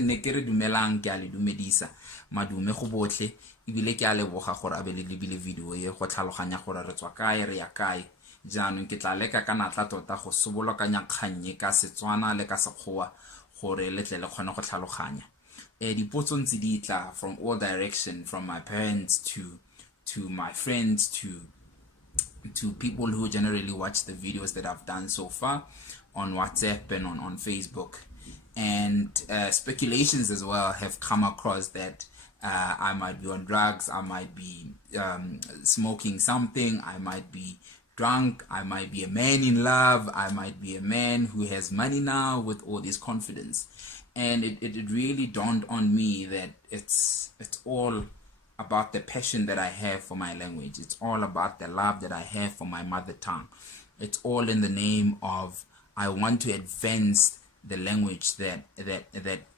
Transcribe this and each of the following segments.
ne ke re dumelang ke a le dumedisa madume go botlhe ebile ke a leboga gore a be le lebile video e go tlhaloganya gore re tswa kae re ya kae jaanong ke tla leka ka natla tota go sobolokanya kgannye ka Setswana le ka Sekgowa gore le tle le kgone go tlhaloganya dipotso ntse di tla from all direction, from my parents to my friends to people who generally watch the videos that I've done so far on WhatsApp and on Facebook. And speculations as well have come across that I might be on drugs, I might be smoking something, I might be drunk, I might be a man in love, I might be a man who has money now with all this confidence. And it really dawned on me that it's all about the passion that I have for my language. It's all about the love that I have for my mother tongue. It's all in the name of I want to advance the language that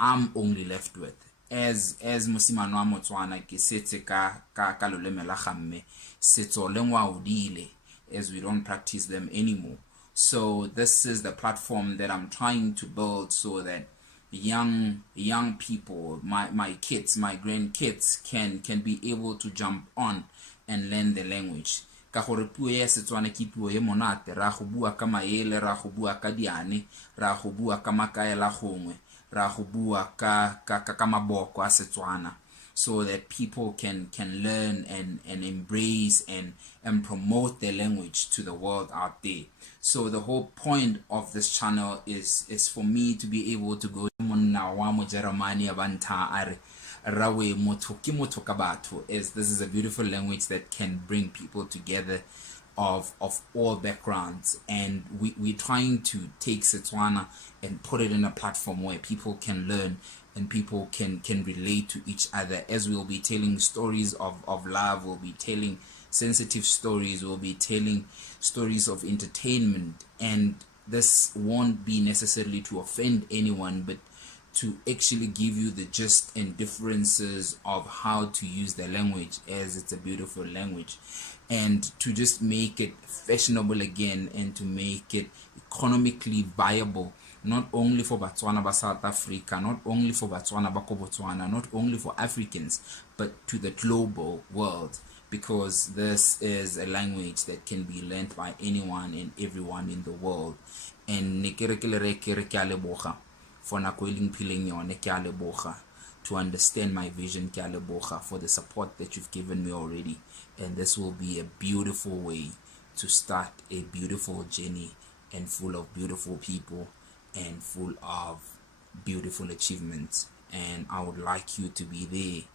I'm only left with. As mosimane wa Motswana ke setse ka loleme la gamme setso le ngwao di ile, as we don't practice them anymore. So this is the platform that I'm trying to build so that young people, my kids, my grandkids can be able to jump on and learn the language. Ka gore puo ya Setswana ke puo e monate, ra go bua ka maele, ra go bua ka diane, ra go bua ka makaela gongwe, ra go bua ka maboko a Setswana, so that people can learn and embrace and promote their language to the world out there. So the whole point of this channel is for me to be able to go monna wa mo Jeremane banta are rawe motho ke motho ka batho, as this is a beautiful language that can bring people together of all backgrounds, and we're trying to take Setswana and put it in a platform where people can learn and people can relate to each other, as we'll be telling stories of love, we'll be telling sensitive stories, we'll be telling stories of entertainment, and this won't be necessarily to offend anyone, but to actually give you the gist and differences of how to use the language, as it's a beautiful language, and to just make it fashionable again and to make it economically viable, not only for Botswana ba South Africa, not only for Botswana ba ko Botswana, not only for Africans, but to the global world, because this is a language that can be learned by anyone and everyone in the world. And ne ke re ke a leboga for nako e leng phileng yone, ke a leboga to understand my vision, ke a leboga for the support that you've given me already, and this will be a beautiful way to start a beautiful journey and full of beautiful people and full of beautiful achievements. And I would like you to be there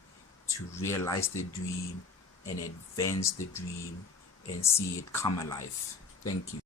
to realize the dream and advance the dream and see it come alive. Thank you.